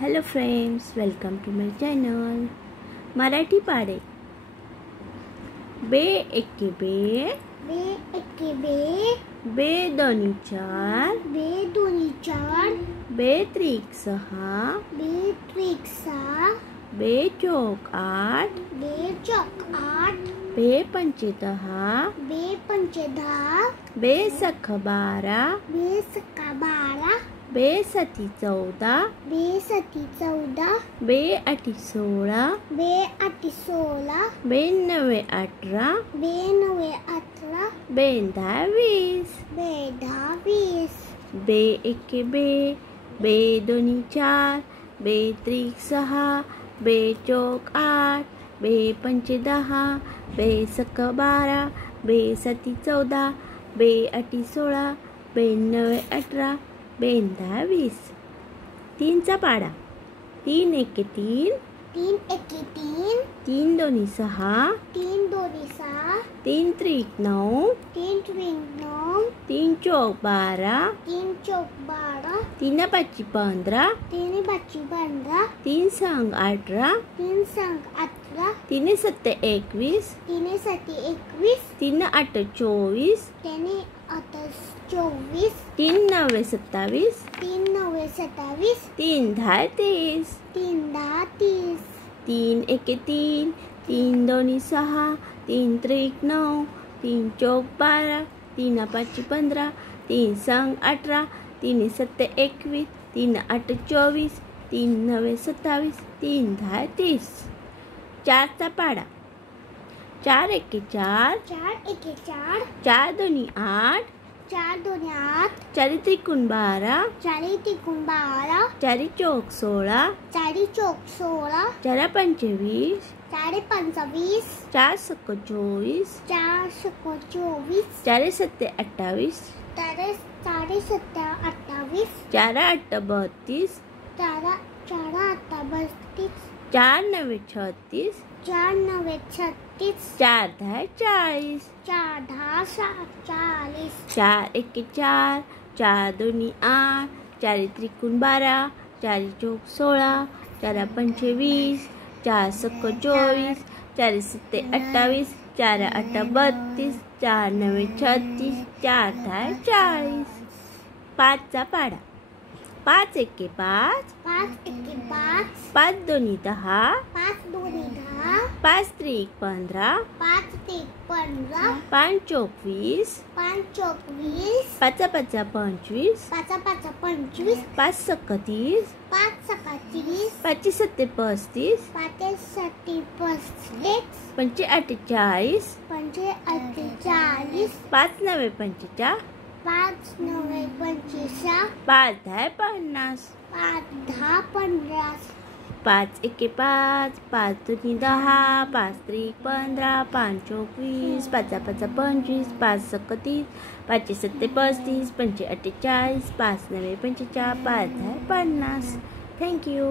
Hello friends, welcome to my channel Marathi पाढे. बे एके बे, बे एके बे, बे दोन्ही चार, बे दोन्ही चार, बे त्रिक सहा, बे त्रिक सहा, बे चौक आठ, बे चौक आठ, बे पंचे दहा, बे पंचे दहा, बे सख बारा, बे सका बारा, बे सती 14, बे सती 14, बे आठी 16, बे आठी 16, बे नवे 18, बे नवे 18, बे दहा 20, बे दहा 20, बे एके बे दोन्ही चार, बे त्रिक सहा, बे चौक आठ, बे पंचे दहा, बे सक बारा, बे सती 14, बे आठी 16, बे नवे 18, बे दहा 20. तीनचा पाढा. 3 एके 3, 3 एके 3, 3 दोन्ही 6, 3 दोन्ही 6, 3 त्रिक 9, 3 त्रिक 9, 3 चौक 12, 3 चौक 12, 3 पाची 15, 3 पाची 15, 3 संग 18, 3 संग 18, 3 सत्ते 21, 3 सती 21, 3 आठ 24, 3 आता 24, 3 नवे 27, 3 नवे 27, 3 दहा 30, 3 दहा 30, 3 एके 3, 3 दोन्ही 6, 3 त्रिक 9, 3 चौक 12, 3 पाची 15, 3 संग 18, 3 सत्ते 21, 3 आठ 24, 3 नवे 27, 3 दहा 30. 4चा पाढा. 4 एके 4, 4 एके 4, 4 दोन्ही 8, 4 दोन्ही 8, 4 त्रिकोण 12, 4 त्रिकोण 12, 4 चौक 16, 4 चौक 16, 4 पंचे 20, 4 25, 4 सक 24, 4 सक 24, 4 सत्ते 28, 4 सत्ता 28, 4 आठ 32, 4 आता 32, 4 नवे 36, 4 नवे 36, 4 दहा 40, 4 दहा 40, 4 एके 4, 4 दोन्ही 8, 4 त्रिकोण 12, 4 चौक 16, 4 पंचे 20, 4 सक 24, 4 सत्ते 28, 4 आठ 32, 4 नवे 36, 4 दहा 40. 5चा पाढा. 5 एके 5, 5 एके 5, 5 दोन्ही 10, 5 दोन्ही 10, 5 त्रिक 15, 5 त्रिक 15, 5 चौक 20, 5 चौक 20, 5 पाचा 25, 5 पाचा 25, 5 सक 30, 5 सका 30, 5 सत्ते 35, 5 सती 35, 5 आठ 40, 5 आठी 40, 5 नवे 45, 5 नवे 25, 5 दहा 50, 5 दहा 50, 5 एके 5, 5 दोन्ही 10, 5 त्रिक 15, 5 चौक 20, 5 पाचा 25, 5 सक 30, 5 सत्ते 35, 5 आठ 40, 5 नवे 45, 5 दहा 50. थँक्यू.